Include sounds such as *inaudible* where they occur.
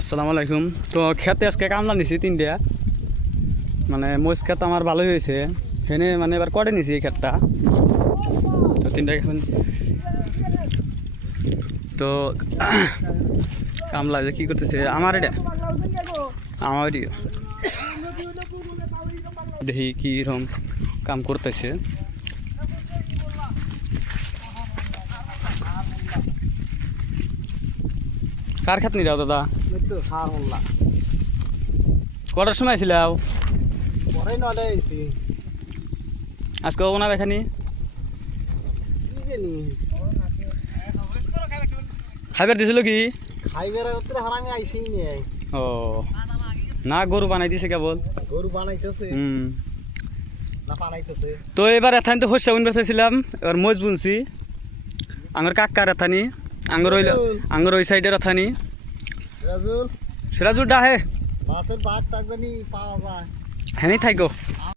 আসসালামু আলাইকুম। তো খেতে আজকে কামলা নিছি তিনটা। মানে মোজ খেত আমার ভালোই হয়েছে। সেনে মানে এবার করে নিছি এই খেতটা। তো তিনটা তো *coughs* কামলা যে কী করতেছে? আমার এটা আমারই দেখি কীরকম কাম করতেছে। কার খাত নিরাও দাদা? কটার সময় পরে আজকে হব না এখানে? খাইবার দিছিল কি? খাইবার উত্তরে হারামি আইসি ও না গরু বানাই দিছে কেবল? গরু বানাইতেছে। হুম। তো এবার এথানি তো হচ্ছে উনবার চাইছিলাম এবার মজ বুনছি আঙর কাকার এথানি আঙর ওই আঙর ওই সাইডের এথানি। রাজুল সিরাজুল। জোর ডাহে মাছের বাঘ টাক জানি পাওয়া যায়। হ্যাঁ থাইকো।